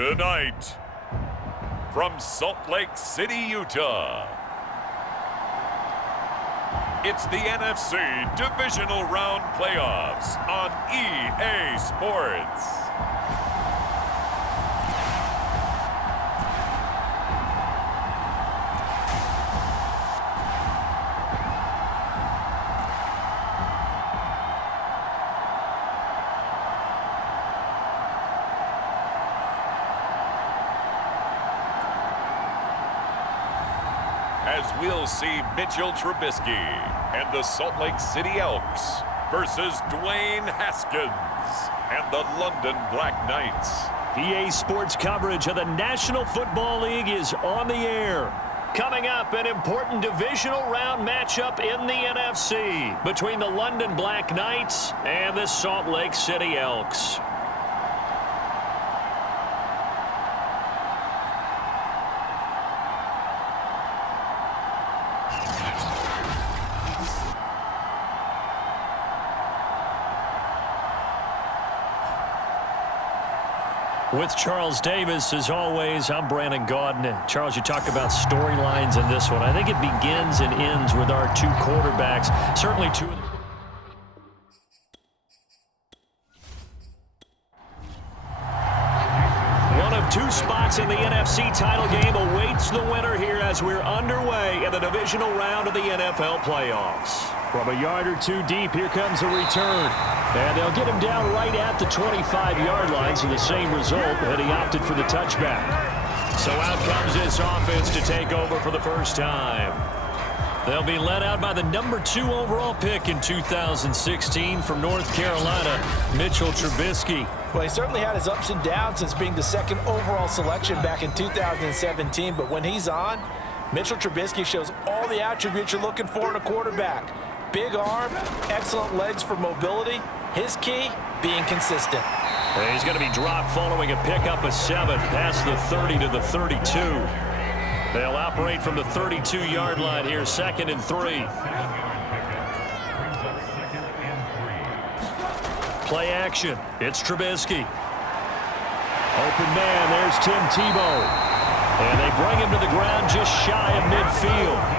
Tonight, from Salt Lake City, Utah, it's the NFC Divisional Round Playoffs on EA Sports. As we'll see Mitchell Trubisky and the Salt Lake City Elks versus Dwayne Haskins and the London Black Knights. EA Sports coverage of the National Football League is on the air. Coming up, an important divisional round matchup in the NFC between the London Black Knights and the Salt Lake City Elks. With Charles Davis, as always, I'm Brandon Gaudin. Charles, you talk about storylines in this one. I think it begins and ends with our two quarterbacks. Certainly two of them. One of two spots in the NFC title game awaits the winner here as we're underway in the divisional round of the NFL playoffs. From a yard or two deep, here comes a return. And they'll get him down right at the 25-yard line, so the same result, but he opted for the touchback. So out comes this offense to take over for the first time. They'll be led out by the number 2 overall pick in 2016 from North Carolina, Mitchell Trubisky. Well, he certainly had his ups and downs since being the 2nd overall selection back in 2017, but when he's on, Mitchell Trubisky shows all the attributes you're looking for in a quarterback. Big arm, excellent legs for mobility. His key, being consistent. And he's going to be dropped following a pickup of 7 past the 30 to the 32. They'll operate from the 32-yard line here, 2nd and 3. Play action. It's Trubisky. Open man, there's Tim Tebow. And they bring him to the ground just shy of midfield.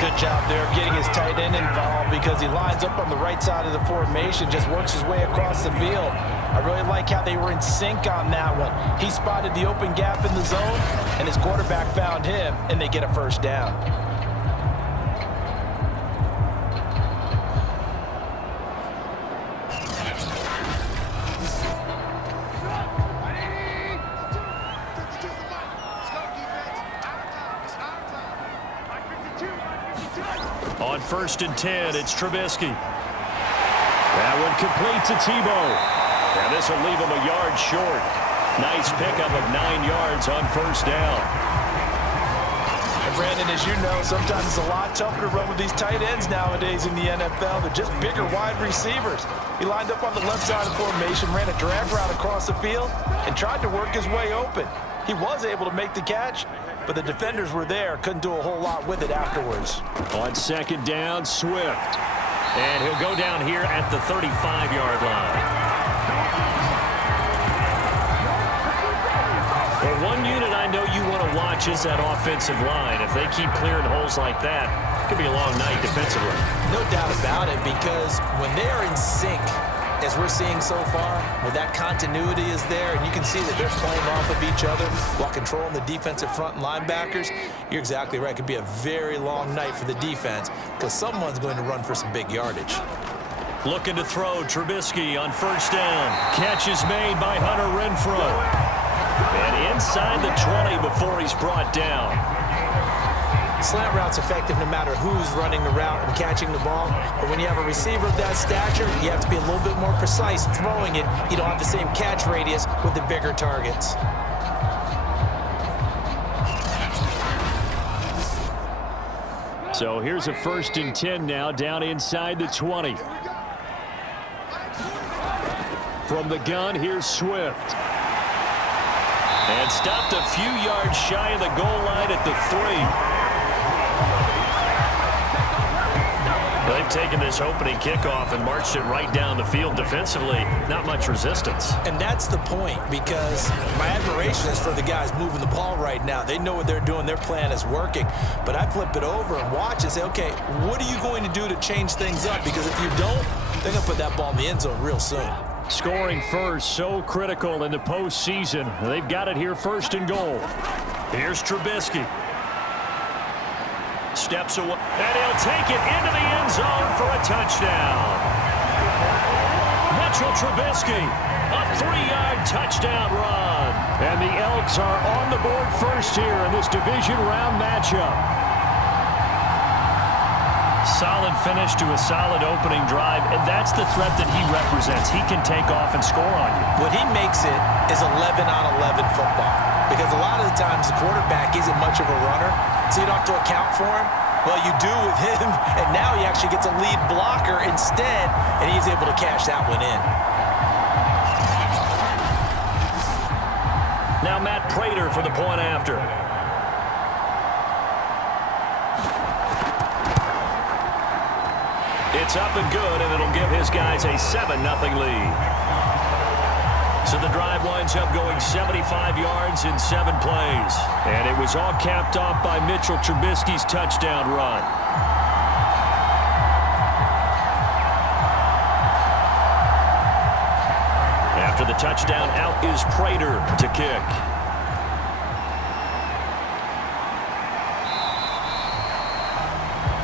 Good job there of getting his tight end involved because he lines up on the right side of the formation, just works his way across the field. I really like how they were in sync on that one. He spotted the open gap in the zone, and his quarterback found him, and they get a first down. On 1st and 10, it's Trubisky. That one complete to Tebow. And this will leave him a yard short. Nice pickup of 9 yards on 1st down. And Brandon, as you know, sometimes it's a lot tougher to run with these tight ends nowadays in the NFL. They're just bigger wide receivers. He lined up on the left side of the formation, ran a drag route across the field, and tried to work his way open. He was able to make the catch, but the defenders were there, couldn't do a whole lot with it afterwards. On 2nd down, Swift. And he'll go down here at the 35-yard line. Well, one unit I know you want to watch is that offensive line. If they keep clearing holes like that, it could be a long night defensively. No doubt about it, because when they are in sync, as we're seeing so far, when that continuity is there, and you can see that they're playing off of each other while controlling the defensive front and linebackers, you're exactly right. It could be a very long night for the defense because someone's going to run for some big yardage. Looking to throw, Trubisky on 1st down. Catch is made by Hunter Renfrow. And inside the 20 before he's brought down. Slant route's effective no matter who's running the route and catching the ball. But when you have a receiver of that stature, you have to be a little bit more precise throwing it. You don't have the same catch radius with the bigger targets. So here's a 1st and 10 now, down inside the 20. From the gun, here's Swift. And stopped a few yards shy of the goal line at the 3. They've taken this opening kickoff and marched it right down the field defensively. Not much resistance. And that's the point, because my admiration is for the guys moving the ball right now. They know what they're doing. Their plan is working. But I flip it over and watch and say, okay, what are you going to do to change things up? Because if you don't, they're going to put that ball in the end zone real soon. Scoring first, so critical in the postseason. They've got it here, first and goal. Here's Trubisky. Steps away, and he'll take it into the end zone for a touchdown. Mitchell Trubisky, a 3-yard touchdown run. And the Elks are on the board first here in this division round matchup. Solid finish to a solid opening drive, and that's the threat that he represents. He can take off and score on you. What he makes it is 11-on-11 football, because a lot of the times the quarterback isn't much of a runner, so you don't have to account for him. Well, you do with him, and now he actually gets a lead blocker instead, and he's able to cash that one in. Now Matt Prater for the point after. It's up and good, and it'll give his guys a 7-0 lead. So the drive winds up going 75 yards in 7 plays. And it was all capped off by Mitchell Trubisky's touchdown run. After the touchdown, out is Prater to kick.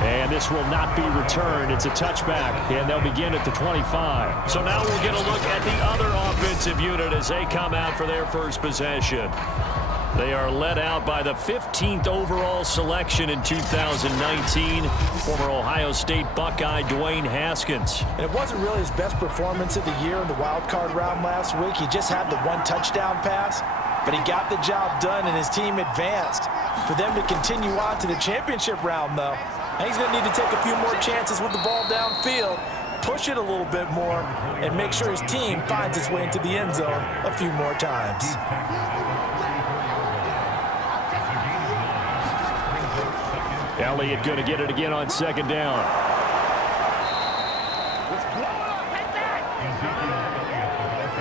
And this will not be returned. It's a touchback, and they'll begin at the 25. So now we'll get a look at the other offensive unit as they come out for their first possession. They are led out by the 15th overall selection in 2019, former Ohio State Buckeye Dwayne Haskins. And it wasn't really his best performance of the year in the wild card round last week. He just had the 1 touchdown pass, but he got the job done and his team advanced. For them to continue on to the championship round, though, he's going to need to take a few more chances with the ball downfield, push it a little bit more, and make sure his team finds its way into the end zone a few more times. Elliott going to get it again on second down.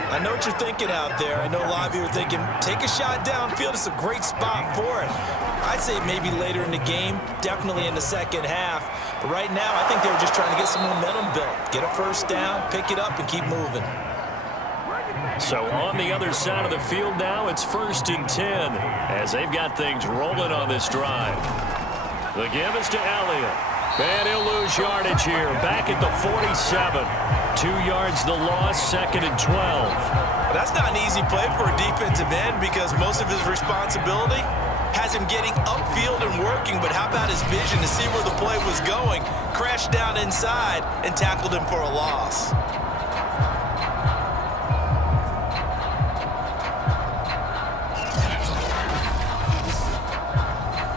I know what you're thinking out there. I know a lot of you are thinking, take a shot downfield. It's a great spot for it. I'd say maybe later in the game, definitely in the second half. But right now, I think they were just trying to get some momentum built. Get a first down, pick it up, and keep moving. So on the other side of the field now, it's 1st and 10 as they've got things rolling on this drive. The give is to Elliott. And he'll lose yardage here. Back at the 47. 2 yards the loss, 2nd and 12. That's not an easy play for a defensive end because most of his responsibility has him getting upfield and working, but how about his vision to see where the play was going, crashed down inside, and tackled him for a loss.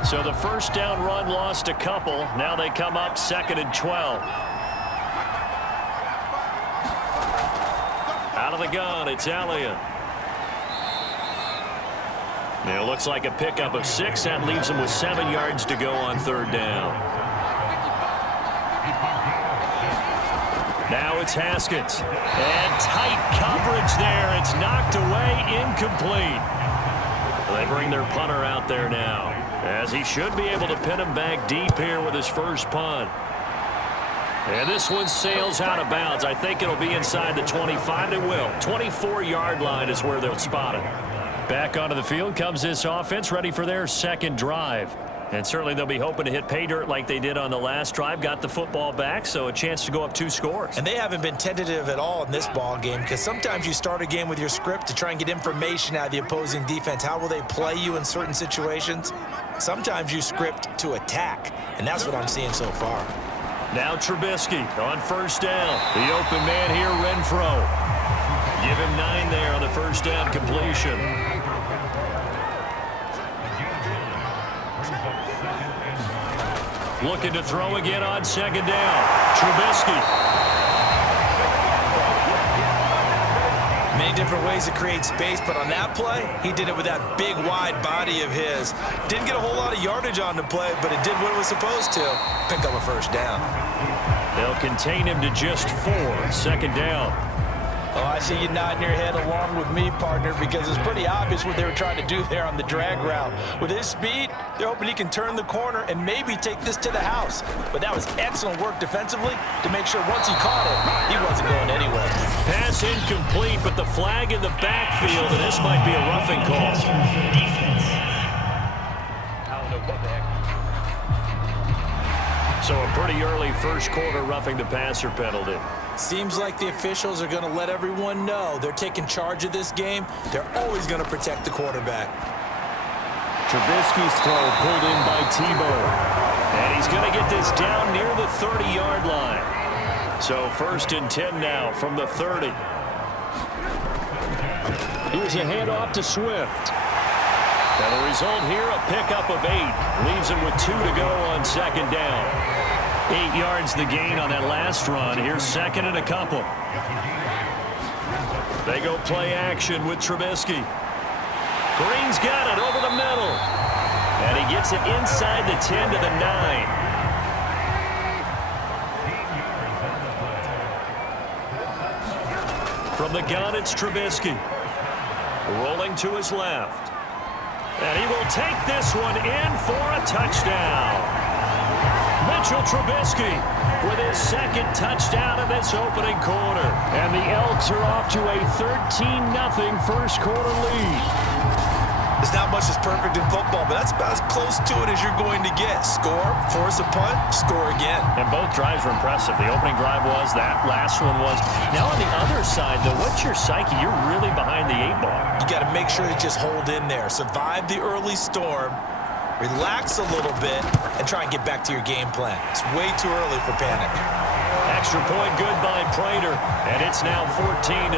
So the first down run lost a couple. Now they come up 2nd and 12. Out of the gun, it's Elliott. It looks like a pickup of 6. That leaves him with 7 yards to go on 3rd down. Now it's Haskins. And tight coverage there. It's knocked away, incomplete. They bring their punter out there now, as he should be able to pin him back deep here with his first punt. And this one sails out of bounds. I think it'll be inside the 25. It will. 24-yard line is where they'll spot it. Back onto the field comes this offense, ready for their second drive. And certainly they'll be hoping to hit pay dirt like they did on the last drive. Got the football back, so a chance to go up 2 scores. And they haven't been tentative at all in this ball game, because sometimes you start a game with your script to try and get information out of the opposing defense. How will they play you in certain situations? Sometimes you script to attack, and that's what I'm seeing so far. Now Trubisky on first down. The open man here, Renfro. Give him 9 there on the first down completion. Looking to throw again on second down. Trubisky. Many different ways to create space, but on that play, he did it with that big, wide body of his. Didn't get a whole lot of yardage on the play, but it did what it was supposed to. Pick up a first down. They'll contain him to just 4. 2nd down. Oh, I see you nodding your head along with me, partner, because it's pretty obvious what they were trying to do there on the drag route. With his speed, they're hoping he can turn the corner and maybe take this to the house. But that was excellent work defensively to make sure once he caught it, he wasn't going anywhere. Pass incomplete, but the flag in the backfield, and this might be a roughing call. So a pretty early first quarter roughing the passer penalty. Seems like the officials are going to let everyone know they're taking charge of this game. They're always going to protect the quarterback. Trubisky's throw pulled in by Tebow. And he's going to get this down near the 30-yard line. So 1st and 10 now from the 30. Here's a handoff to Swift. And the result here, a pickup of 8. Leaves him with 2 to go on 2nd down. 8 yards the gain on that last run. Here's 2nd and a couple. They go play action with Trubisky. Green's got it over the middle. And he gets it inside the 10 to the 9. From the gun, it's Trubisky. Rolling to his left. And he will take this one in for a touchdown. Mitchell Trubisky with his 2nd touchdown in this opening quarter. And the Elks are off to a 13-0 first quarter lead. There's not much that's perfect in football, but that's about as close to it as you're going to get. Score, force a punt, score again. And both drives were impressive. The opening drive was, that last one was. Now on the other side, though, what's your psyche? You're really behind the 8 ball. You got to make sure to just hold in there. Survive the early storm, relax a little bit, and try and get back to your game plan. It's way too early for panic. Extra point good by Prater, and it's now 14-0.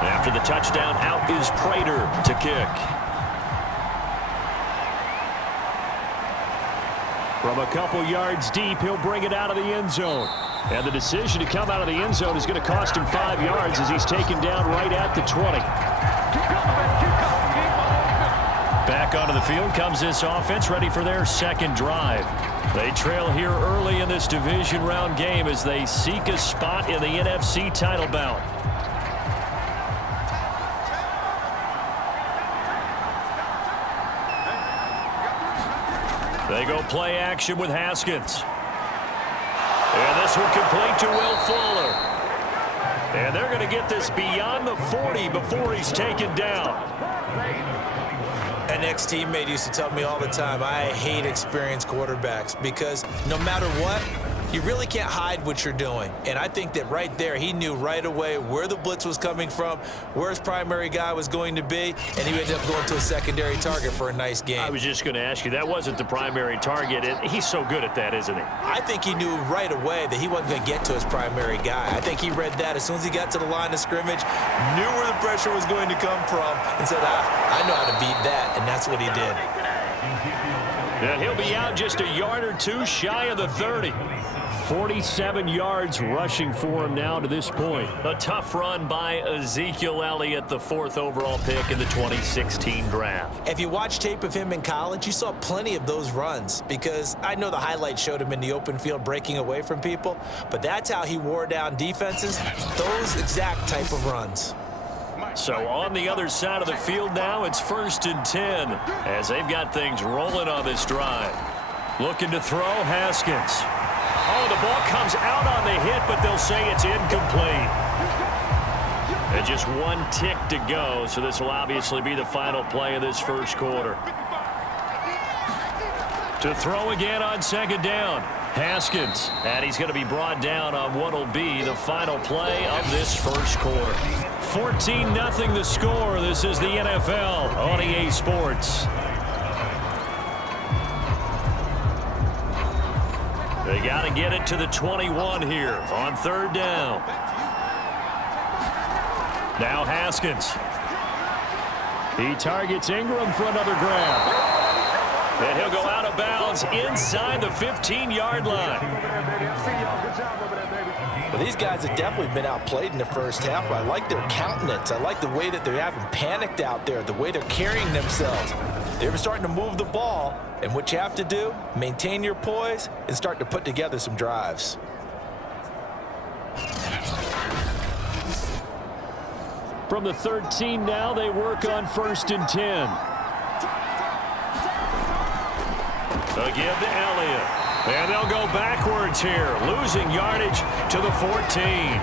After the touchdown, out is Prater to kick. From a couple yards deep, he'll bring it out of the end zone. And the decision to come out of the end zone is going to cost him 5 yards as he's taken down right at the 20. Back onto the field comes this offense, ready for their 2nd drive. They trail here early in this division round game as they seek a spot in the NFC title bout. They go play action with Haskins. And this will complete to Will Fuller. And they're going to get this beyond the 40 before he's taken down. An ex-teammate used to tell me all the time, I hate experienced quarterbacks because no matter what, you really can't hide what you're doing. And I think that right there, he knew right away where the blitz was coming from, where his primary guy was going to be, and he ended up going to a secondary target for a nice game. I was just going to ask you, that wasn't the primary target. He's so good at that, isn't he? I think he knew right away that he wasn't going to get to his primary guy. I think he read that as soon as he got to the line of scrimmage, knew where the pressure was going to come from, and said, I know how to beat that, and that's what he did. And he'll be out just a yard or two shy of the 30. 47 yards rushing for him now to this point. A tough run by Ezekiel Elliott, the 4th overall pick in the 2016 draft. If you watch tape of him in college, you saw plenty of those runs because I know the highlights showed him in the open field breaking away from people, but that's how he wore down defenses, those exact type of runs. So on the other side of the field now, it's 1st and 10 as they've got things rolling on this drive. Looking to throw, Haskins. Oh, the ball comes out on the hit, but they'll say it's incomplete. And just 1 tick to go, so this will obviously be the final play of this first quarter. To throw again on 2nd down, Haskins. And he's going to be brought down on what will be the final play of this first quarter. 14-0 the score. This is the NFL on EA Sports. They got to get it to the 21 here on 3rd down. Now Haskins. He targets Ingram for another grab. And he'll go out of bounds inside the 15-yard line. Well, these guys have definitely been outplayed in the first half, but I like their countenance. I like the way that they're having panicked out there, the way they're carrying themselves. They're starting to move the ball, and what you have to do, maintain your poise and start to put together some drives. From the 13 now, they work on 1st and 10. Again to Elliott. And they'll go backwards here, losing yardage to the 14.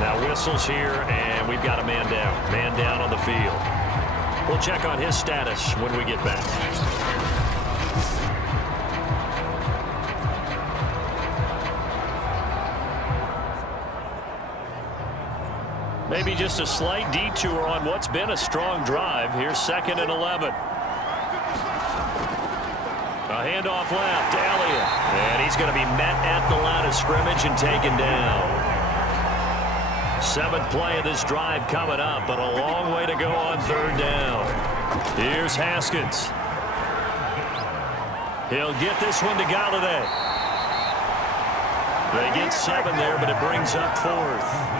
Now whistles here, and we've got a man down. Man down on the field. We'll check on his status when we get back. Maybe just a slight detour on what's been a strong drive. Here's 2nd and 11. A handoff left to Elliott. And he's going to be met at the line of scrimmage and taken down. 7th play of this drive coming up, but a long way to go on 3rd down. Here's Haskins. He'll get this one to Galladay. They get 7 there, but it brings up 4th.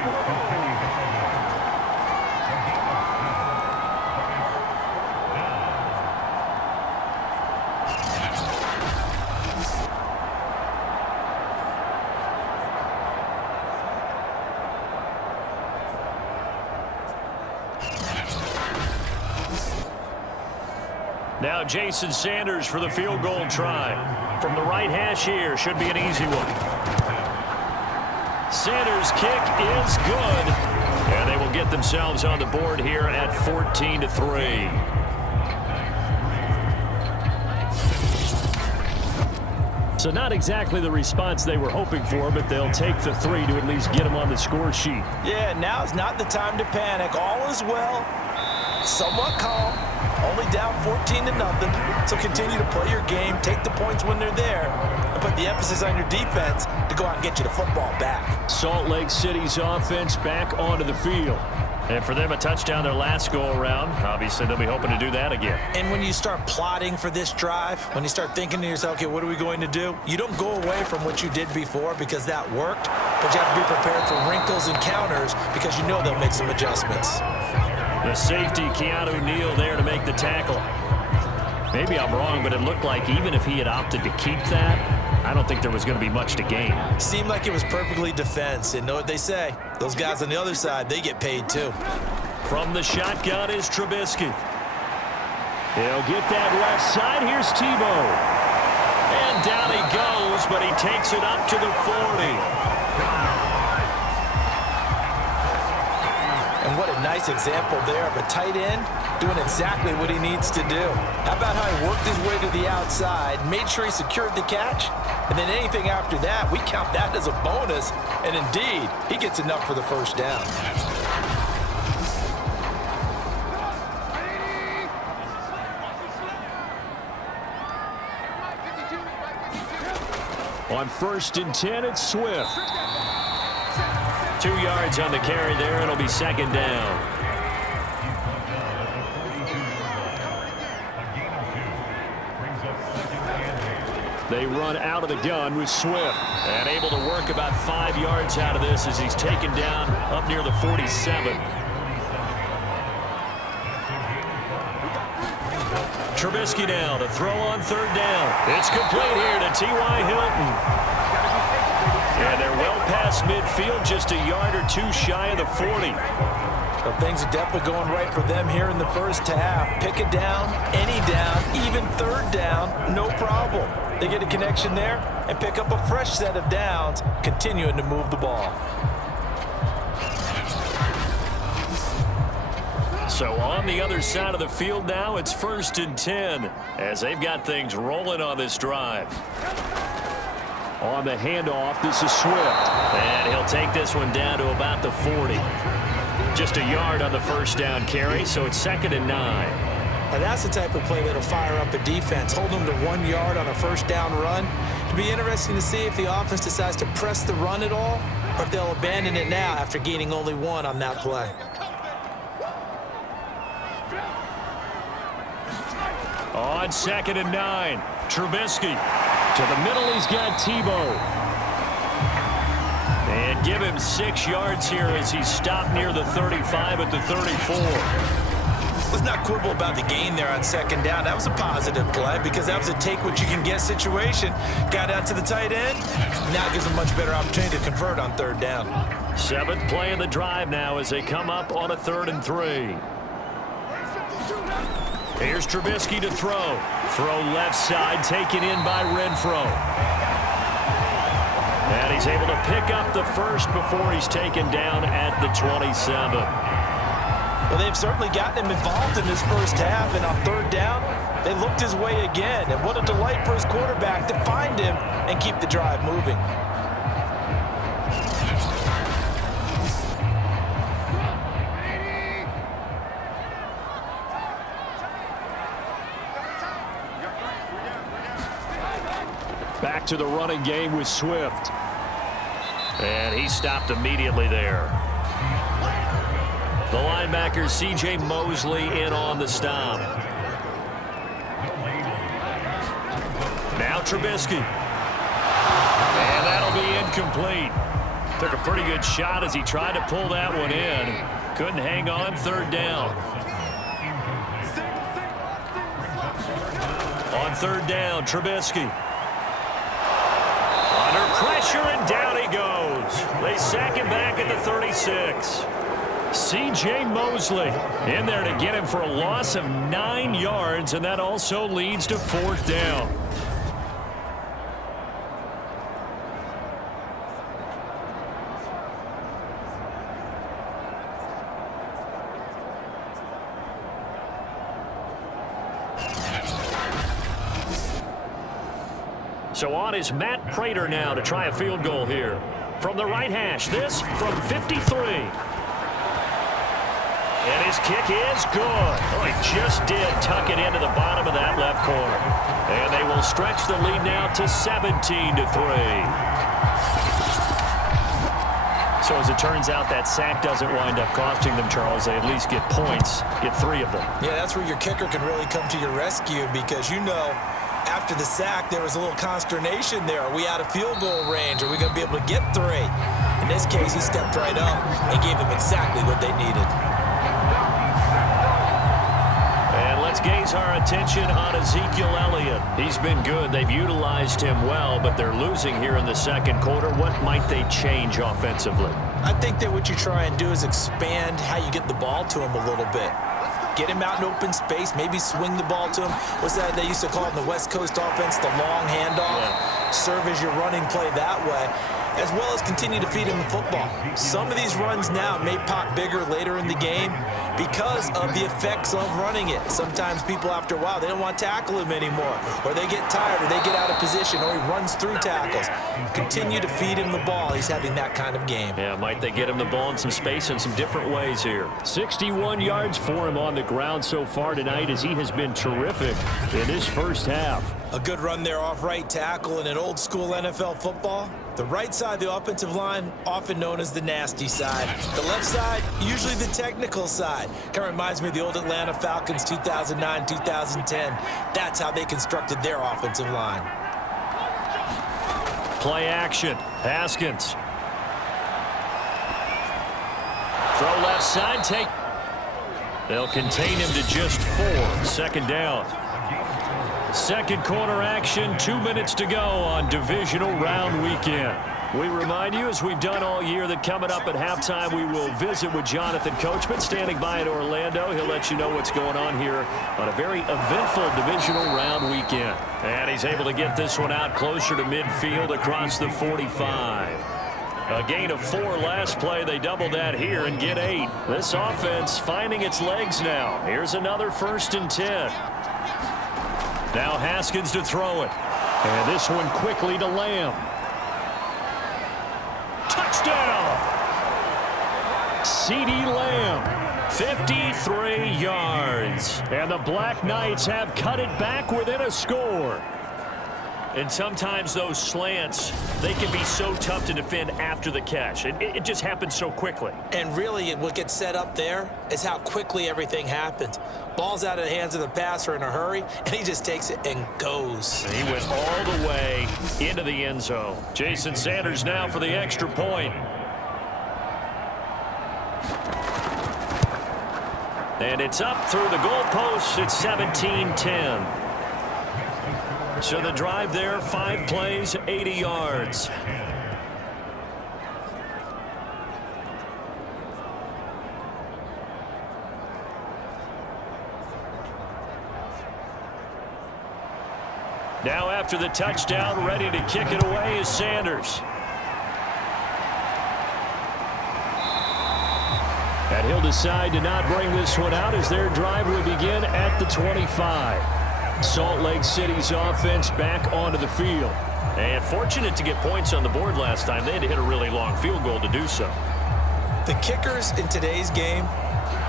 Now Jason Sanders for the field goal try. From the right hash here, should be an easy one. Sanders' kick is good. And they will get themselves on the board here at 14-3. So not exactly the response they were hoping for, but they'll take the 3 to at least get them on the score sheet. Yeah, now's not the time to panic. All is well. Somewhat calm. Only down 14-0, so continue to play your game, take the points when they're there, and put the emphasis on your defense to go out and get you the football back. Salt Lake City's offense back onto the field. And for them, a touchdown their last go-around. Obviously, they'll be hoping to do that again. And when you start plotting for this drive, when you start thinking to yourself, okay, what are we going to do? You don't go away from what you did before because that worked, but you have to be prepared for wrinkles and counters because you know they'll make some adjustments. The safety, Keanu Neal, there to make the tackle. Maybe I'm wrong, but it looked like even if he had opted to keep that, I don't think there was going to be much to gain. Seemed like it was perfectly defense. And know what they say? Those guys on the other side, they get paid too. From the shotgun is Trubisky. He'll get that left side. Here's Tebow. And down he goes, but he takes it up to the 40. And what a nice example there of a tight end doing exactly what he needs to do. How about how he worked his way to the outside, made sure he secured the catch, and then anything after that, we count that as a bonus. And indeed, he gets enough for the first down. On 1st and 10, it's Swift. 2 yards on the carry there. It'll be 2nd down. They run out of the gun with Swift. And able to work about 5 yards out of this as he's taken down up near the 47. Trubisky now to throw on 3rd down. It's complete here to T.Y. Hilton. And they're well past midfield, just a yard or 2 shy of the 40. Well, things are definitely going right for them here in the first half. Pick a down, any down, even 3rd down, no problem. They get a connection there and pick up a fresh set of downs, continuing to move the ball. So on the other side of the field now, it's 1st and 10 as they've got things rolling on this drive. On the handoff, this is Swift. And he'll take this one down to about the 40. Just a yard on the 1st down carry, so it's 2nd and 9. Now that's the type of play that'll fire up the defense. Hold them to 1 yard on a 1st down run. It'll be interesting to see if the offense decides to press the run at all, or if they'll abandon it now after gaining only 1 on that play. On 2nd and 9, Trubisky. To the middle, he's got Tebow. And give him 6 yards here as he stopped near the 35 at the 34. Let's not quibble about the gain there on second down. That was a positive play because that was a take-what-you-can-get situation. Got out to the tight end. Now gives them much better opportunity to convert on third down. 7th play of the drive now as they come up on a 3rd and 3. Here's Trubisky to throw. Throw left side, taken in by Renfro. And he's able to pick up the first before he's taken down at the 27. Well, they've certainly gotten him involved in this first half, and on third down, they looked his way again. And what a delight for his quarterback to find him and keep the drive moving. Back to the running game with Swift. And he stopped immediately there. The linebacker, C.J. Mosley, in on the stop. Now Trubisky. And that'll be incomplete. Took a pretty good shot as he tried to pull that one in. Couldn't hang on, third down. On third down, Trubisky. Under pressure, and down he goes. They sack him back at the 36. C.J. Mosley in there to get him for a loss of 9 yards, and that also leads to 4th down. So on is Matt Prater now to try a field goal here. From the right hash, this from 53. And his kick is good. Oh, he just did tuck it into the bottom of that left corner. And they will stretch the lead now to 17-3. So as it turns out, that sack doesn't wind up costing them, Charles. They at least get points, get 3 of them. Yeah, that's where your kicker can really come to your rescue because you know after the sack there was a little consternation there. Are we out of field goal range? Are we going to be able to get 3? In this case, he stepped right up and gave them exactly what they needed. Let's gaze our attention on Ezekiel Elliott. He's been good. They've utilized him well, but they're losing here in the second quarter. What might they change offensively? I think that what you try and do is expand how you get the ball to him a little bit. Get him out in open space, maybe swing the ball to him. What's that they used to call it in the West Coast offense, the long handoff? Yeah. Serve as your running play that way, as well as continue to feed him the football. Some of these runs now may pop bigger later in the game because of the effects of running it. Sometimes people, after a while, they don't want to tackle him anymore, or they get tired, or they get out of position, or he runs through tackles. Continue to feed him the ball. He's having that kind of game. Yeah, might they get him the ball in some space in some different ways here. 61 yards for him on the ground so far tonight as he has been terrific in this first half. A good run there off right tackle in an old school NFL football. The right side of the offensive line, often known as the nasty side. The left side, usually the technical side. Kind of reminds me of the old Atlanta Falcons 2009, 2010. That's how they constructed their offensive line. Play action. Haskins. Throw left side, take. They'll contain him to just 4. 2nd down. Second quarter action, 2 minutes to go on Divisional Round Weekend. We remind you, as we've done all year, that coming up at halftime, we will visit with Jonathan Coachman, standing by in Orlando. He'll let you know what's going on here on a very eventful Divisional Round Weekend. And he's able to get this one out closer to midfield across the 45. A gain of 4 last play. They double that here and get 8. This offense finding its legs now. Here's another 1st and 10. Now Haskins to throw it. And this one quickly to Lamb. Touchdown! CeeDee Lamb, 53 yards. And the Black Knights have cut it back within a score. And sometimes those slants, they can be so tough to defend after the catch. It just happens so quickly. And really, what gets set up there is how quickly everything happens. Ball's out of the hands of the passer in a hurry, and he just takes it and goes. And he went all the way into the end zone. Jason Sanders now for the extra point. And it's up through the goalposts. It's 17-10. So the drive there, 5 plays, 80 yards. Now after the touchdown, ready to kick it away is Sanders. And he'll decide to not bring this one out as their drive will begin at the 25. Salt Lake City's offense back onto the field. And fortunate to get points on the board last time. They had to hit a really long field goal to do so. The kickers in today's game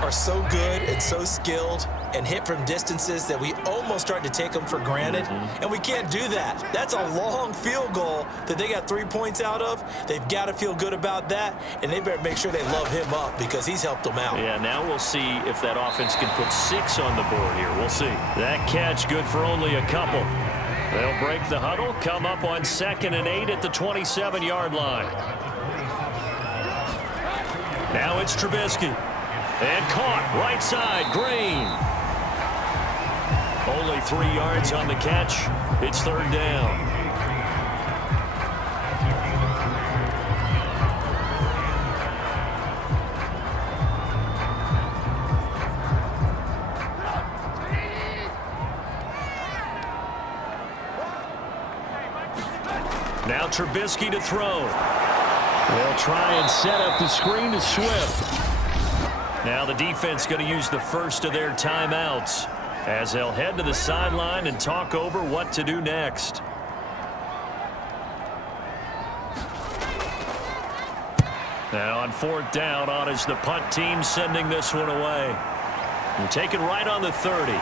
are so good and so skilled and hit from distances that we almost start to take them for granted. And we can't do that. That's a long field goal that they got 3 points out of. They've got to feel good about that, and they better make sure they love him up because he's helped them out. Yeah, now we'll see if that offense can put 6 on the board here. We'll see. That catch good for only a couple. They'll break the huddle, come up on 2nd and 8 at the 27-yard line. Now it's Trubisky. And caught right side, Green. Only 3 yards on the catch. It's 3rd down. Now Trubisky to throw. They'll try and set up the screen to Swift. Now the defense going to use the first of their timeouts as they'll head to the sideline and talk over what to do next. Now on 4th down, on is the punt team sending this one away. And taken right on the 30.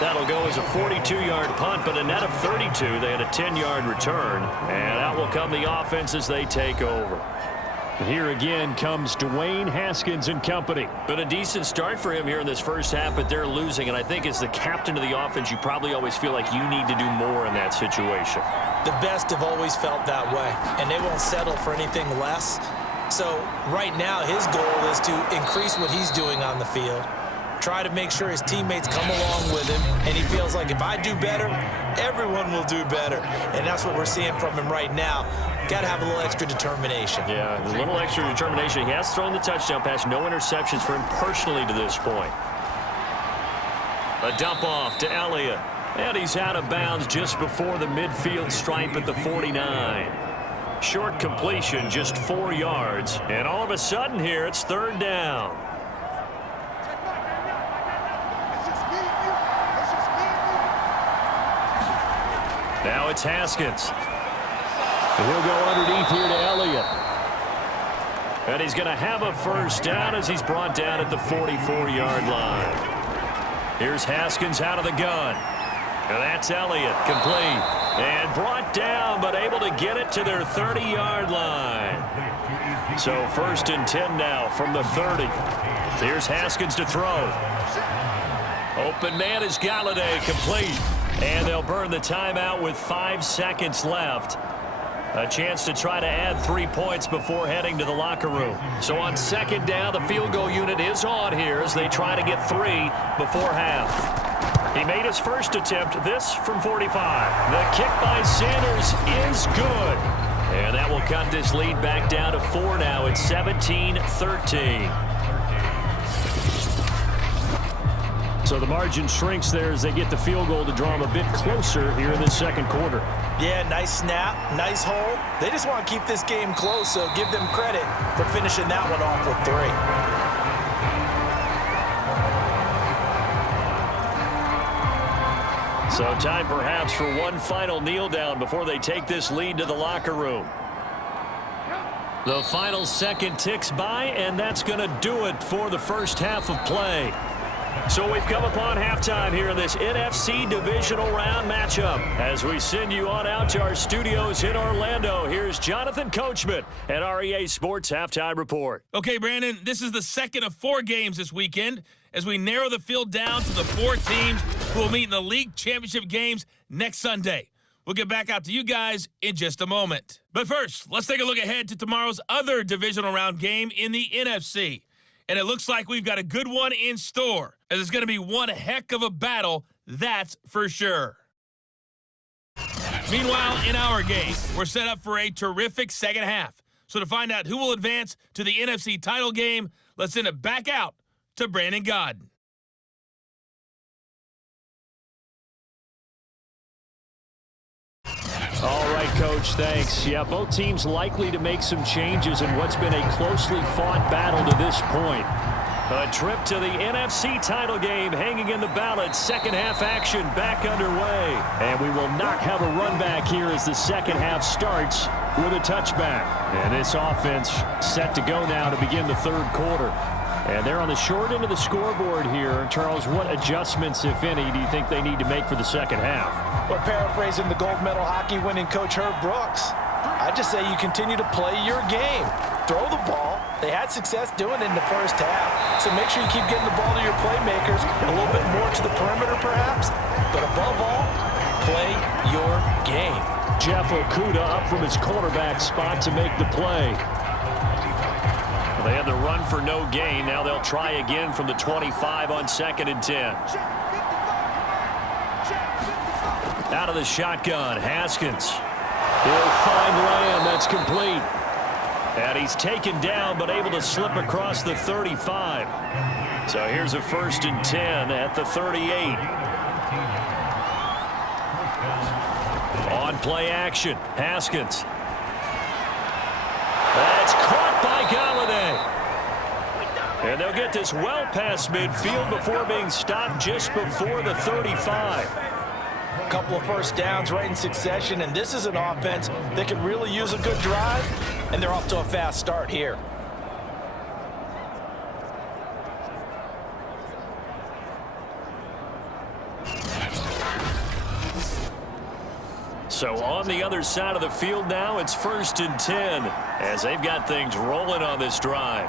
That'll go as a 42-yard punt, but a net of 32. They had a 10-yard return. And out will come the offense as they take over. Here again comes Dwayne Haskins and company. Been a decent start for him here in this first half, but they're losing. And I think as the captain of the offense, you probably always feel like you need to do more in that situation. The best have always felt that way, and they won't settle for anything less. So right now his goal is to increase what he's doing on the field, try to make sure his teammates come along with him, and he feels like if I do better, everyone will do better. And that's what we're seeing from him right now. Got to have a little extra determination. Yeah, a little extra determination. He has thrown the touchdown pass. No interceptions for him personally to this point. A dump off to Elliott. And he's out of bounds just before the midfield stripe at the 49. Short completion, just 4 yards. And all of a sudden here, it's 3rd down. Now it's Haskins. He'll go underneath here to Elliott. And he's going to have a first down as he's brought down at the 44-yard line. Here's Haskins out of the gun. And that's Elliott, complete. And brought down, but able to get it to their 30-yard line. So 1st and 10 now from the 30. Here's Haskins to throw. Open man is Galladay, complete. And they'll burn the timeout with 5 seconds left. A chance to try to add 3 points before heading to the locker room. So on 2nd down, the field goal unit is on here as they try to get 3 before half. He made his first attempt, this from 45. The kick by Sanders is good. And that will cut this lead back down to 4 now. It's 17-13. So the margin shrinks there as they get the field goal to draw them a bit closer here in the 2nd quarter. Yeah, nice snap, nice hole. They just want to keep this game close, so give them credit for finishing that one off with 3. So time perhaps for one final kneel down before they take this lead to the locker room. The final second ticks by, and that's going to do it for the first half of play. So we've come upon halftime here in this NFC Divisional Round matchup. As we send you on out to our studios in Orlando, here's Jonathan Coachman at REA Sports Halftime Report. Okay, Brandon, this is the second of 4 games this weekend as we narrow the field down to the 4 teams who will meet in the league championship games next Sunday. We'll get back out to you guys in just a moment. But first, let's take a look ahead to tomorrow's other Divisional Round game in the NFC. and it looks like we've got a good one in store, as it's going to be one heck of a battle, that's for sure. Meanwhile, in our game, we're set up for a terrific second half. So to find out who will advance to the NFC title game, let's send it back out to Brandon Godden. All right, Coach, thanks. Yeah, both teams likely to make some changes in what's been a closely fought battle to this point. A trip to the NFC title game hanging in the balance. Second half action back underway. And we will not have a run back here as the second half starts with a touchback. And this offense set to go now to begin the third quarter. And they're on the short end of the scoreboard here. Charles, what adjustments, if any, do you think they need to make for the second half? Well, paraphrasing the gold medal hockey winning coach Herb Brooks, I just say you continue to play your game. Throw the ball. They had success doing it in the first half, so make sure you keep getting the ball to your playmakers, a little bit more to the perimeter perhaps, but above all, play your game. Jeff Okuda up from his cornerback spot to make the play. Well, they had the run for no gain. Now they'll try again from the 25 on 2nd and 10. Out of the shotgun, Haskins. He'll find Lamb. That's complete. And he's taken down, but able to slip across the 35. So here's a 1st and 10 at the 38. On play action, Haskins. That's caught by Galladay. And they'll get this well past midfield before being stopped just before the 35. A couple of first downs right in succession, and this is an offense that could really use a good drive, and they're off to a fast start here. So on the other side of the field now, it's 1st and 10 as they've got things rolling on this drive.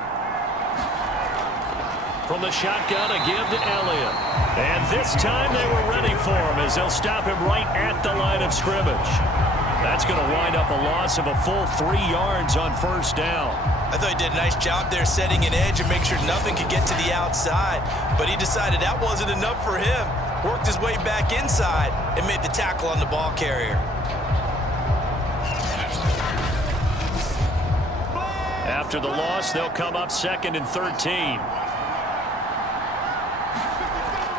From the shotgun, a give to Elliott. And this time they were ready for him as they'll stop him right at the line of scrimmage. That's going to wind up a loss of a full 3 yards on 1st down. I thought he did a nice job there setting an edge and make sure nothing could get to the outside. But he decided that wasn't enough for him. Worked his way back inside and made the tackle on the ball carrier. After the loss, they'll come up 2nd and 13.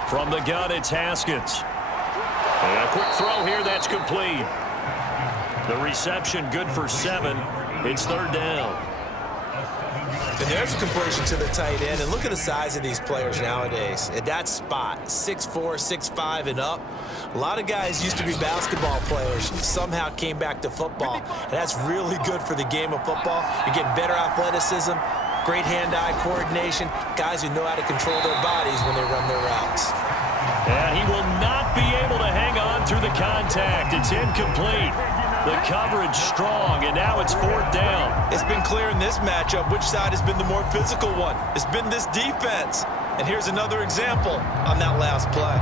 From the gun, it's Haskins. And a quick throw here, that's complete. The reception good for 7. It's 3rd down. And there's a completion to the tight end. And look at the size of these players nowadays. At that spot, 6'4", 6'5", and up. A lot of guys used to be basketball players, somehow came back to football. And that's really good for the game of football. You're getting better athleticism, great hand-eye coordination, guys who know how to control their bodies when they run their routes. And he will not be able to hang on through the contact. It's incomplete. The coverage strong, and now it's 4th down. It's been clear in this matchup which side has been the more physical one. It's been this defense. And here's another example on that last play.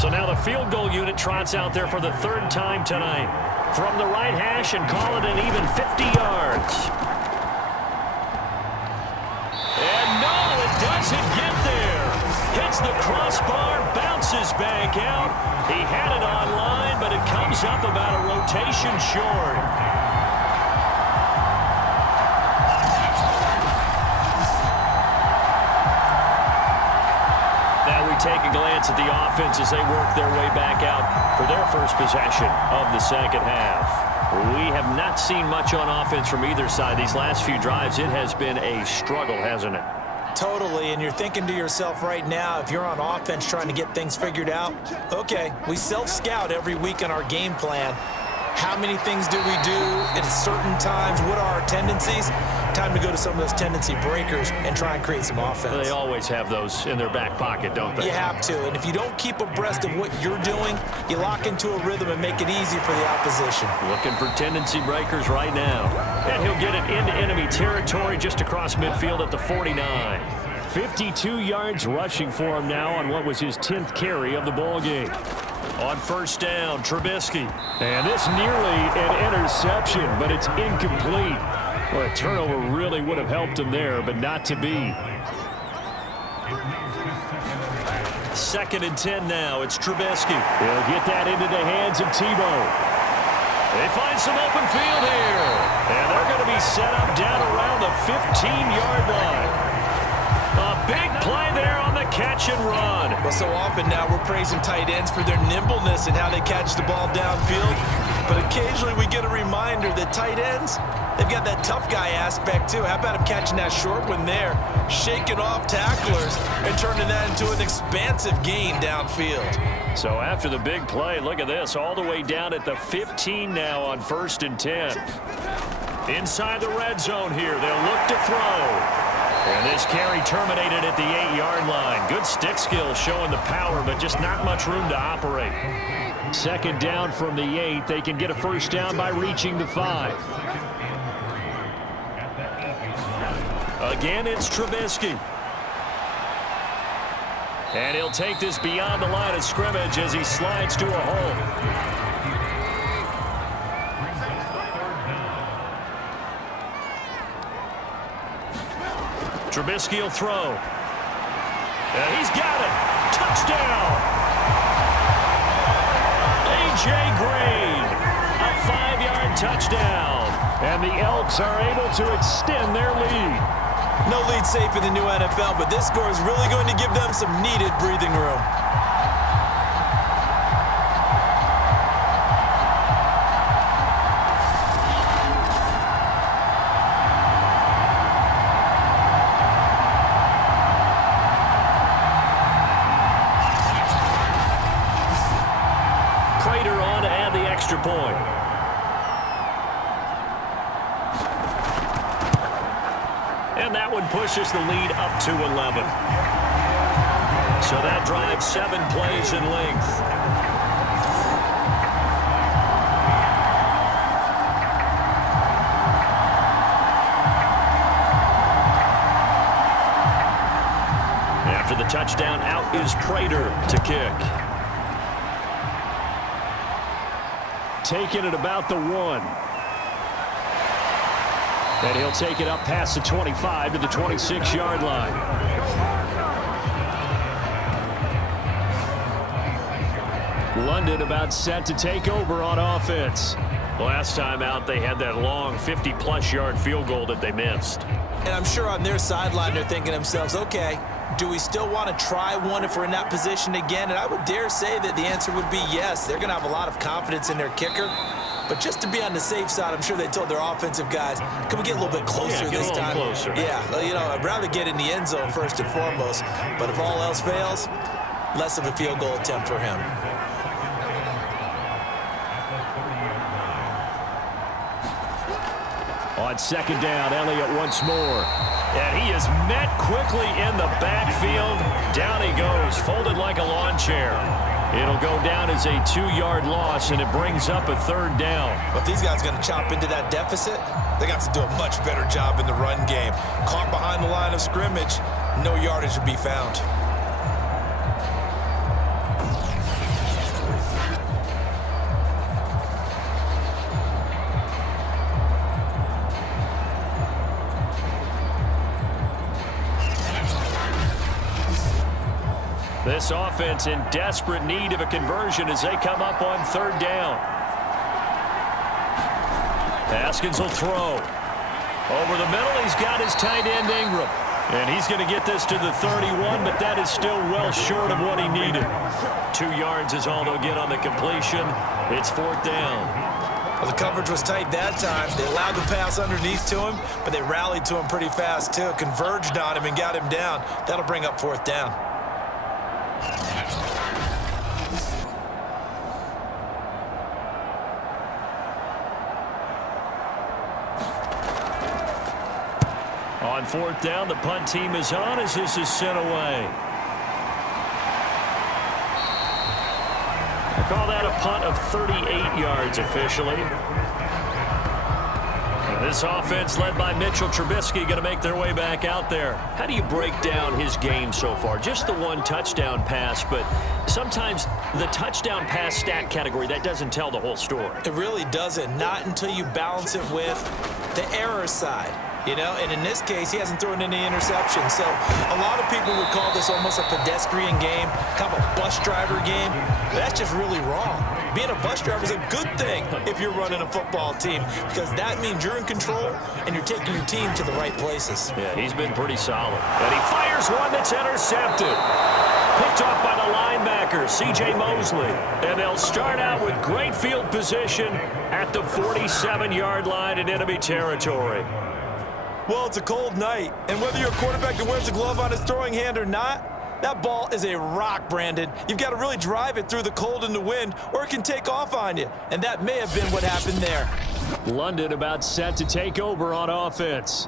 So now the field goal unit trots out there for the 3rd time tonight. From the right hash and call it an even 50 yards. And no, it doesn't get there. Hits the crossbar, bounces back out. He had it online, but it comes up about a rotation short. Now we take a glance at the offense as they work their way back out for their first possession of the second half. We have not seen much on offense from either side these last few drives. It has been a struggle, hasn't it? Totally, and you're thinking to yourself right now, if you're on offense trying to get things figured out, okay, we self-scout every week on our game plan. How many things do we do at certain times? What are our tendencies? Time to go to some of those tendency breakers and try and create some offense. They always have those in their back pocket, don't they? You have to, and if you don't keep abreast of what you're doing, you lock into a rhythm and make it easy for the opposition. Looking for tendency breakers right now. And he'll get it into enemy territory just across midfield at the 49. 52 yards rushing for him now on what was his 10th carry of the ball game. On 1st down, Trubisky. And this nearly an interception, but it's incomplete. Well, a turnover really would have helped him there, but not to be. 2nd and 10 now. It's Trubisky. He'll get that into the hands of Tebow. They find some open field here. And they're going to be set up down around the 15-yard line. A big play there on the catch and run. Well, so often now we're praising tight ends for their nimbleness and how they catch the ball downfield. But occasionally we get a reminder that tight ends, they've got that tough guy aspect too. How about him catching that short one there, shaking off tacklers, and turning that into an expansive gain downfield. So after the big play, look at this, all the way down at the 15 now on 1st and 10. Inside the red zone here, they'll look to throw. And this carry terminated at the 8-yard line. Good stick skill showing the power, but just not much room to operate. 2nd down from the 8. They can get a first down by reaching the 5. Again, it's Trubisky. And he'll take this beyond the line of scrimmage as he slides to a hole. Trubisky will throw. And he's got it. Touchdown. A.J. Green. A 5-yard touchdown. And the Elks are able to extend their lead. No lead safe in the new NFL, but this score is really going to give them some needed breathing room. Prater on to add the extra point. And that one pushes the lead up to 11. So that drives 7 plays in length. After the touchdown, out is Prater to kick. Taking it about the 1. And he'll take it up past the 25 to the 26-yard line. London about set to take over on offense. Last time out, they had that long 50-plus yard field goal that they missed. And I'm sure on their sideline they're thinking to themselves, okay, do we still want to try one if we're in that position again? And I would dare say that the answer would be yes. They're going to have a lot of confidence in their kicker. But just to be on the safe side, I'm sure they told their offensive guys, can we get a little bit closer this time? Closer. Yeah, well, you know, I'd rather get in the end zone first and foremost. But if all else fails, less of a field goal attempt for him. On 2nd down, Elliott once more. And he is met quickly in the backfield. Down he goes, folded like a lawn chair. It'll go down as a 2-yard loss, and it brings up a 3rd down. But if these guys are going to chop into that deficit, they got to do a much better job in the run game. Caught behind the line of scrimmage, no yardage to be found. This offense in desperate need of a conversion as they come up on 3rd down. Haskins will throw. Over the middle, he's got his tight end Ingram. And he's going to get this to the 31, but that is still well short of what he needed. 2 yards is all they'll get on the completion. It's 4th down. Well, the coverage was tight that time. They allowed the pass underneath to him, but they rallied to him pretty fast, too. Converged on him and got him down. That'll bring up 4th down. On 4th down, the punt team is on as this is sent away. I call that a punt of 38 yards officially. And This offense led by Mitchell Trubisky going to make their way back out there. How do you break down his game so far? Just the one touchdown pass, but sometimes the touchdown pass stat category, that doesn't tell the whole story. It really doesn't, not until you balance it with the error side. You know, and in this case, he hasn't thrown any interceptions. So a lot of people would call this almost a pedestrian game, kind of a bus driver game. But that's just really wrong. Being a bus driver is a good thing if you're running a football team, because that means you're in control and you're taking your team to the right places. Yeah, he's been pretty solid. And he fires one that's intercepted. Picked off by the linebacker, C.J. Mosley. And they'll start out with great field position at the 47-yard line in enemy territory. Well, it's a cold night, and whether you're a quarterback that wears a glove on his throwing hand or not, that ball is a rock, Brandon. You've got to really drive it through the cold and the wind, or it can take off on you, and that may have been what happened there. London about set to take over on offense.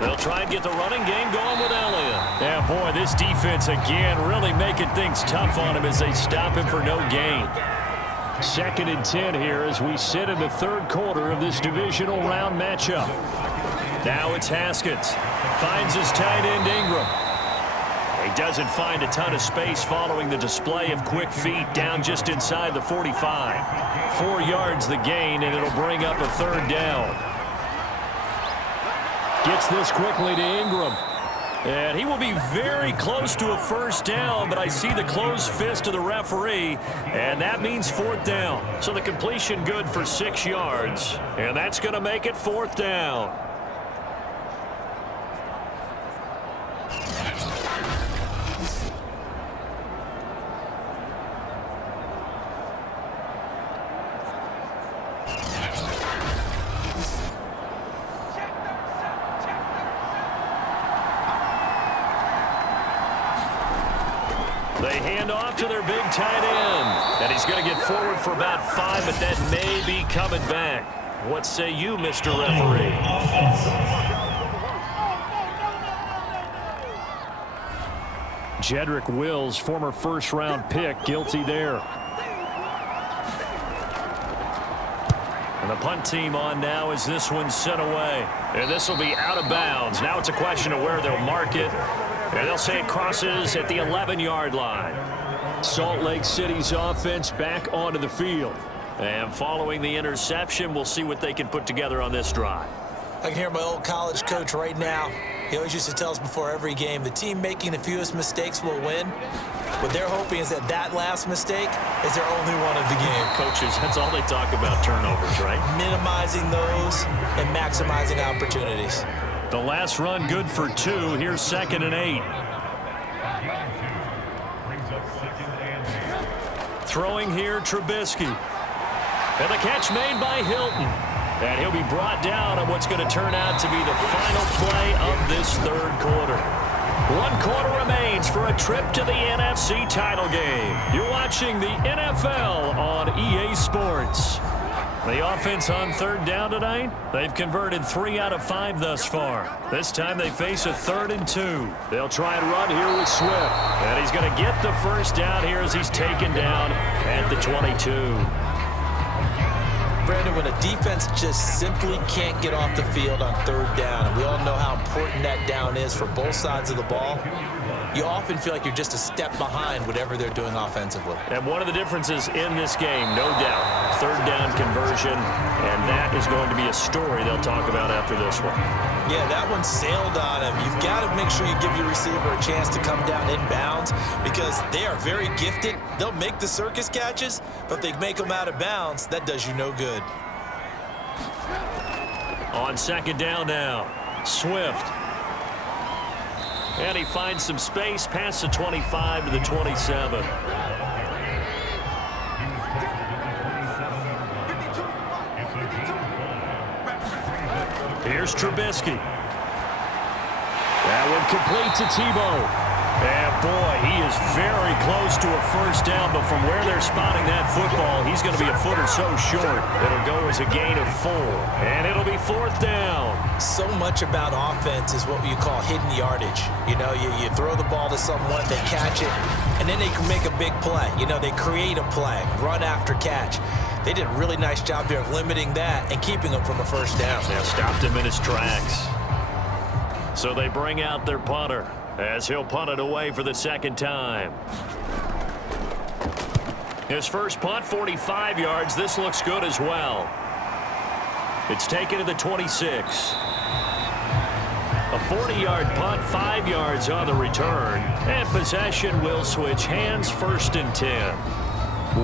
They'll try and get the running game going with Elliott. Yeah, boy, this defense again really making things tough on him as they stop him for no gain. 2nd and 10 here as we sit in the 3rd quarter of this divisional round matchup. Now it's Haskins. Finds his tight end Ingram. He doesn't find a ton of space following the display of quick feet down just inside the 45. 4 yards the gain, and it'll bring up a 3rd down. Gets this quickly to Ingram. And he will be very close to a 1st down, but I see the closed fist of the referee, and that means 4th down. So the completion good for 6 yards, and that's going to make it 4th down. They hand off to their big tight end. And he's going to get forward for about 5, but that may be coming back. What say you, Mr. Referee? Jedrick Wills, former 1st-round pick, guilty there. And the punt team on now as this one's sent away. And this will be out of bounds. Now it's a question of where they'll mark it. And they'll say it crosses at the 11-yard line. Salt Lake City's offense back onto the field. And following the interception, we'll see what they can put together on this drive. I can hear my old college coach right now. He always used to tell us before every game, the team making the fewest mistakes will win. What they're hoping is that last mistake is their only one of the game. Coaches, that's all they talk about, turnovers, right? Minimizing those and maximizing opportunities. The last run good for 2. Here's 2nd and 8. Throwing here, Trubisky. And the catch made by Hilton. And he'll be brought down on what's going to turn out to be the final play of this 3rd quarter. 1 quarter remains for a trip to the NFC title game. You're watching the NFL on EA Sports. The offense on 3rd down tonight, they've converted 3 out of 5 thus far. This time they face a 3rd and 2. They'll try and run here with Swift. And he's going to get the 1st down here as he's taken down at the 22. Brandon, when a defense just simply can't get off the field on 3rd down, and we all know how important that down is for both sides of the ball, you often feel like you're just a step behind whatever they're doing offensively. And one of the differences in this game, no doubt, 3rd down conversion, and that is going to be a story they'll talk about after this one. Yeah, that one sailed on him. You've got to make sure you give your receiver a chance to come down inbounds because they are very gifted. They'll make the circus catches, but if they make them out of bounds, that does you no good. On 2nd down now, Swift. And he finds some space past the 25 to the 27. Here's Trubisky. That one complete to Tebow. And boy, he is very close to a first down, but from where they're spotting that football, he's going to be a foot or so short. It'll go as a gain of 4, and it'll be 4th down. So much about offense is what you call hidden yardage. You know, you throw the ball to someone, they catch it, and then they can make a big play. You know, they create a play, run after catch. They did a really nice job there of limiting that and keeping him from a first down. Now stopped him in his tracks. So they bring out their punter as he'll punt it away for the 2nd time. His first punt, 45 yards. This looks good as well. It's taken to the 26. A 40-yard punt, 5 yards on the return. And possession will switch hands, 1st and 10.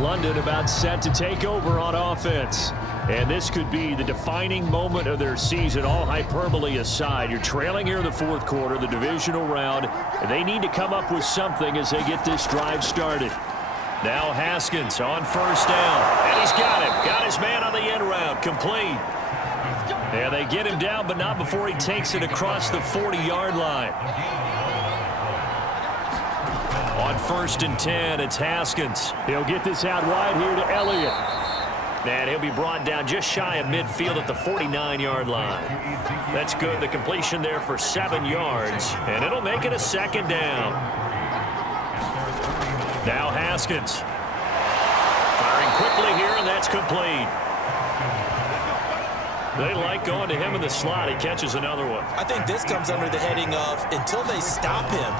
London about set to take over on offense. And this could be the defining moment of their season, all hyperbole aside. You're trailing here in the 4th quarter, the divisional round, and they need to come up with something as they get this drive started. Now Haskins on 1st down, and he's got him. Got his man on the end route, complete. And they get him down, but not before he takes it across the 40-yard line. On 1st and 10, it's Haskins. He'll get this out wide here to Elliott. And he'll be brought down just shy of midfield at the 49-yard line. That's good. The completion there for 7 yards. And it'll make it a 2nd down. Now Haskins. Firing quickly here, and that's complete. They like going to him in the slot. He catches another one. I think this comes under the heading of until they stop him,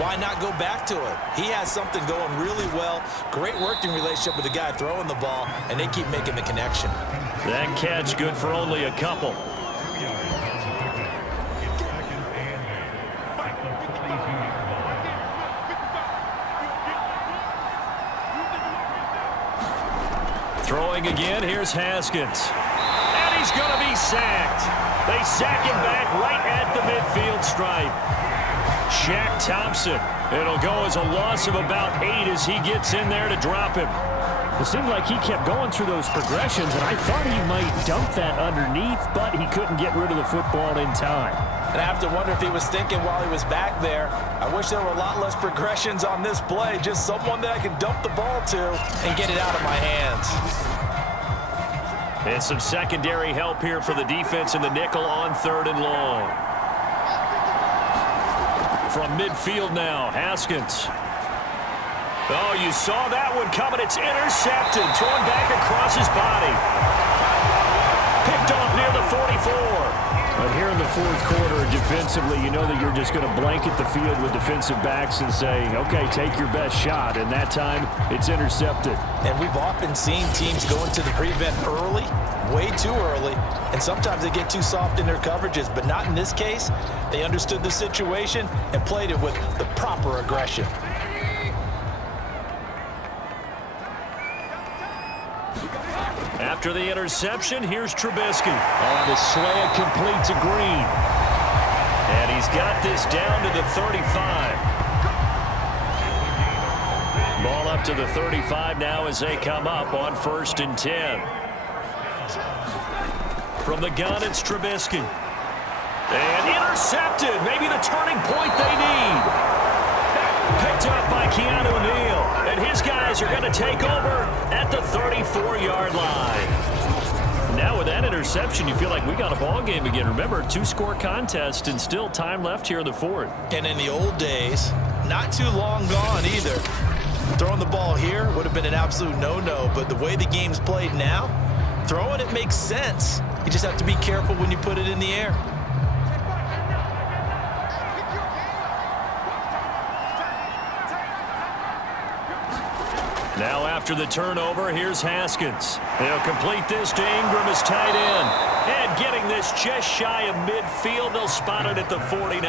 why not go back to it? He has something going really well. Great working relationship with the guy throwing the ball, and they keep making the connection. That catch good for only a couple. Throwing again, here's Haskins. And he's going to be sacked. They sack him back right at the midfield stripe. Shaq Thompson. It'll go as a loss of about 8 as he gets in there to drop him. It seemed like he kept going through those progressions, and I thought he might dump that underneath, but he couldn't get rid of the football in time. And I have to wonder if he was thinking while he was back there, I wish there were a lot less progressions on this play, just someone that I can dump the ball to and get it out of my hands. And some secondary help here for the defense in the nickel on 3rd and long. From midfield now, Haskins. Oh, you saw that one coming. It's intercepted. Thrown back across his body. Picked off near the 44. But here in the 4th quarter, defensively, you know that you're just going to blanket the field with defensive backs and say, okay, take your best shot. And that time, it's intercepted. And we've often seen teams go into the prevent early, way too early, and sometimes they get too soft in their coverages, but not in this case. They understood the situation and played it with the proper aggression. After the interception, here's Trubisky. On the slant, complete to Green. And he's got this down to the 35. Ball up to the 35 now as they come up on 1st and 10. From the gun, it's Trubisky. And intercepted. Maybe the turning point they need. Picked up by Keanu Neal. And his guys are going to take over at the 34-yard line. Now with that interception, you feel like we got a ball game again. Remember, 2-score contest and still time left here in the 4th. And in the old days, not too long gone either. Throwing the ball here would have been an absolute no-no, but the way the game's played now, throwing it makes sense. You just have to be careful when you put it in the air. Now after the turnover, here's Haskins. They'll complete this to Ingram as tight end. And getting this just shy of midfield, they'll spot it at the 49.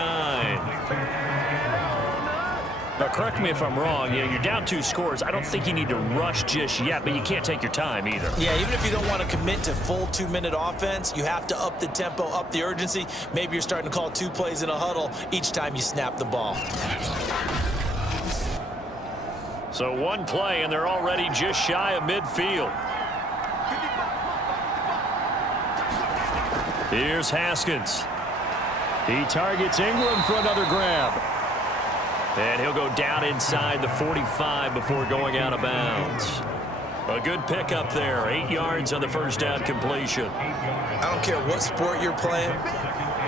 Now, correct me if I'm wrong. You know, you're down 2 scores. I don't think you need to rush just yet, but you can't take your time either. Yeah, even if you don't want to commit to full 2-minute offense, you have to up the tempo, up the urgency. Maybe you're starting to call 2 plays in a huddle each time you snap the ball. So 1 play, and they're already just shy of midfield. Here's Haskins. He targets Ingram for another grab. And he'll go down inside the 45 before going out of bounds. A good pickup there. 8 yards on the first down completion. I don't care what sport you're playing.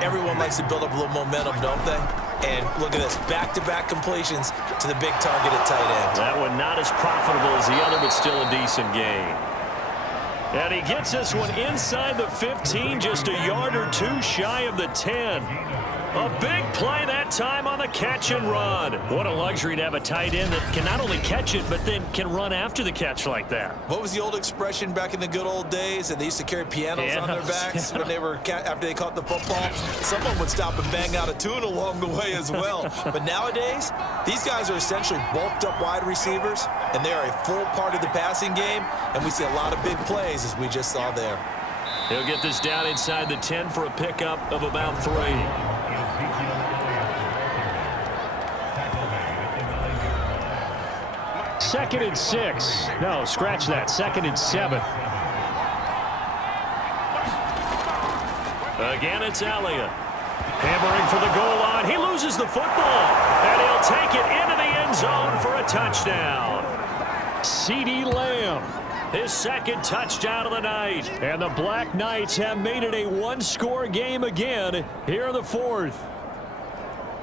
Everyone likes to build up a little momentum, don't they? And look at this, back-to-back completions to the big target at tight end. That one not as profitable as the other, but still a decent gain. And he gets this one inside the 15, just a yard or two shy of the 10. A big play that time on the catch and run. What a luxury to have a tight end that can not only catch it, but then can run after the catch like that. What was the old expression back in the good old days? That they used to carry pianos on their backs when they were after they caught the football. Someone would stop and bang out a tune along the way as well. But nowadays, these guys are essentially bulked up wide receivers, and they are a full part of the passing game, and we see a lot of big plays as we just saw there. He'll get this down inside the 10 for a pickup of about 3. Second and 6. No, scratch that. Second and 7. Again, it's Elliott. Hammering for the goal line. He loses the football. And he'll take it into the end zone for a touchdown. CeeDee Lamb. His second touchdown of the night. And the Black Knights have made it a one-score game again here in the fourth.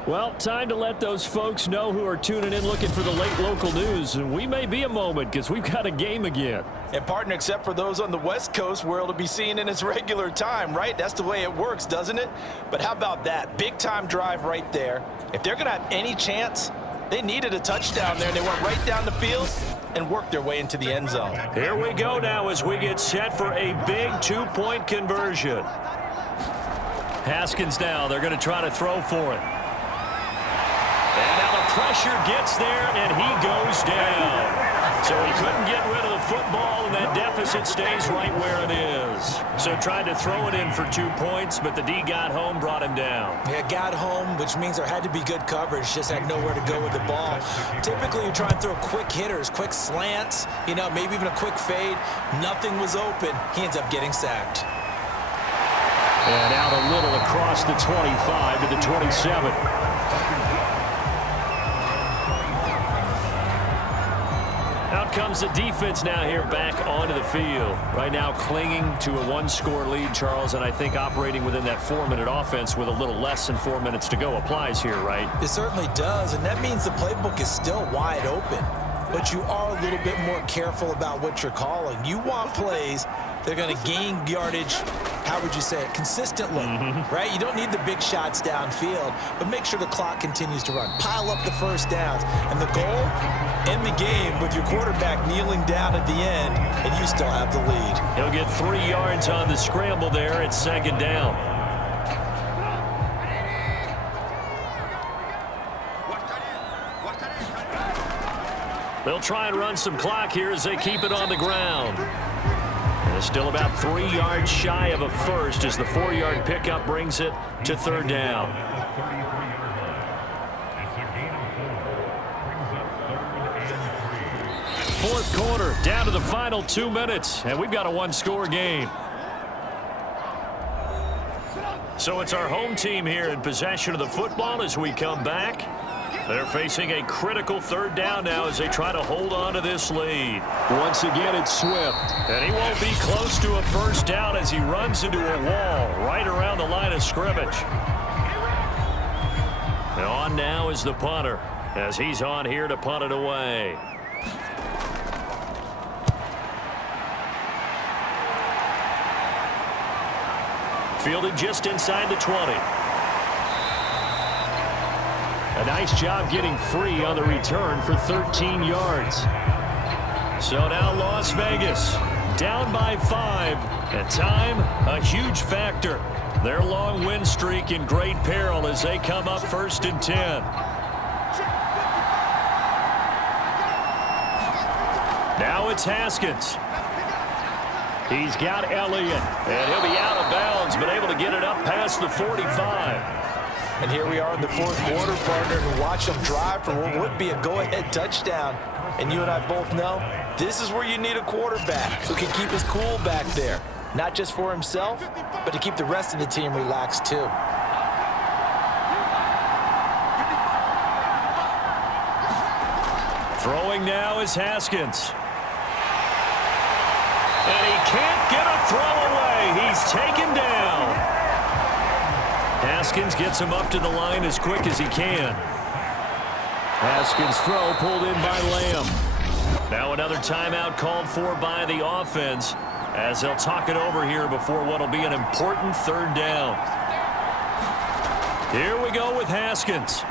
Well, time to let those folks know who are tuning in looking for the late local news. And we may be a moment because we've got a game again. And partner, except for those on the West Coast where it'll be seen in its regular time, right? That's the way it works, doesn't it? But how about that? Big time drive right there. If they're going to have any chance, they needed a touchdown there, and they went right down the field and worked their way into the end zone. Here we go now as we get set for a big 2-point conversion. Haskins now, they're going to try to throw for it. And now the pressure gets there, and he goes down. So he couldn't get rid of the football, and that deficit stays right where it is. So tried to throw it in for 2 points, but the D got home, brought him down. Yeah, got home, which means there had to be good coverage, just had nowhere to go with the ball. Typically, you try and throw quick hitters, quick slants, maybe even a quick fade. Nothing was open. He ends up getting sacked. And out a little across the 25 to the 27. Out comes the defense now here back onto the field. Right now clinging to a one-score lead, Charles, and I think operating within that 4-minute offense with a little less than 4 minutes to go applies here, right? It certainly does, and that means the playbook is still wide open. But you are a little bit more careful about what you're calling. You want plays that are going to gain yardage, how would you say it, consistently, right? You don't need the big shots downfield, but make sure the clock continues to run. Pile up the first downs. And the goal, end the game with your quarterback kneeling down at the end, and you still have the lead. He'll get 3 yards on the scramble there. It's second down. They'll try and run some clock here as they keep it on the ground. And still about 3 yards shy of a first as the 4-yard pickup brings it to third down. Fourth quarter, down to the final 2 minutes, and we've got a one-score game. So it's our home team here in possession of the football as we come back. They're facing a critical third down now as they try to hold on to this lead. Once again, it's Swift. And he won't be close to a first down as he runs into a wall right around the line of scrimmage. And on now is the punter as he's on here to punt it away. Fielded just inside the 20. A nice job getting free on the return for 13 yards. So now Las Vegas down by 5. At time, a huge factor. Their long win streak in great peril as they come up 1st and 10. Now it's Haskins. He's got Elliott, and he'll be out of bounds, but able to get it up past the 45. And here we are in the fourth quarter, partner, and watch them drive for what would be a go-ahead touchdown. And you and I both know this is where you need a quarterback who can keep his cool back there. Not just for himself, but to keep the rest of the team relaxed too. Throwing now is Haskins. And he can't get a throw away. He's taken down. Haskins gets him up to the line as quick as he can. Haskins' throw pulled in by Lamb. Now another timeout called for by the offense as they'll talk it over here before what will be an important third down. Here we go with Haskins.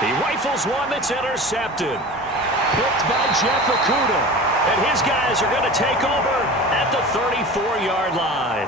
He rifles one that's intercepted. Picked by Jeff Okudah. And his guys are going to take over at the 34-yard line.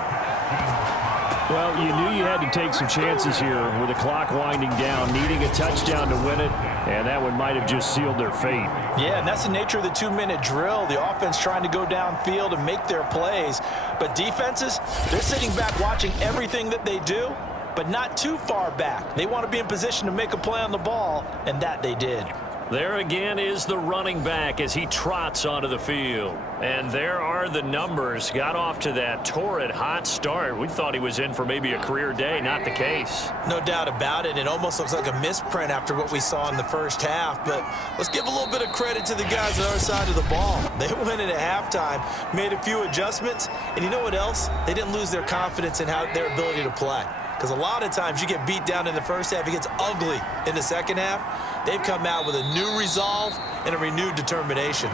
Well, you knew you had to take some chances here with the clock winding down, needing a touchdown to win it, and that one might have just sealed their fate. Yeah, and that's the nature of the 2-minute drill. The offense trying to go downfield and make their plays. But defenses, they're sitting back watching everything that they do, but not too far back. They want to be in position to make a play on the ball, and that they did. There again is the running back as he trots onto the field. And there are the numbers. Got off to that torrid hot start. We thought he was in for maybe a career day. Not the case. No doubt about it. It almost looks like a misprint after what we saw in the first half. But let's give a little bit of credit to the guys on our side of the ball. They went in at halftime, made a few adjustments. And you know what else? They didn't lose their confidence in their ability to play. Because a lot of times you get beat down in the first half. It gets ugly in the second half. They've come out with a new resolve and a renewed determination.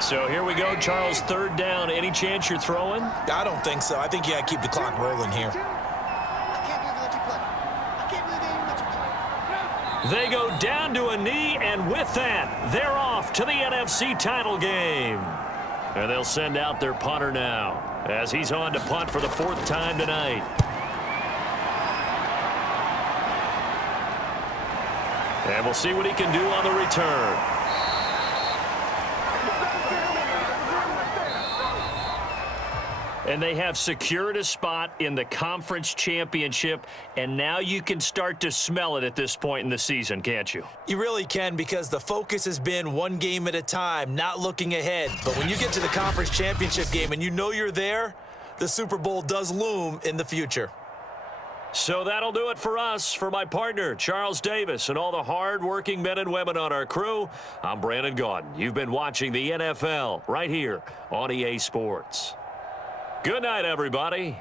So here we go, Charles, third down. Any chance you're throwing? I don't think so. I think you got to keep the clock rolling here. They go down to a knee, and with that, they're off to the NFC title game. And they'll send out their punter now as he's on to punt for the fourth time tonight. And we'll see what he can do on the return. And they have secured a spot in the conference championship, and now you can start to smell it at this point in the season, can't you? You really can, because the focus has been one game at a time, not looking ahead. But when you get to the conference championship game and you know you're there, the Super Bowl does loom in the future. So that'll do it for us. For my partner, Charles Davis, and all the hard-working men and women on our crew, I'm Brandon Gaudin. You've been watching the NFL right here on EA Sports. Good night, everybody.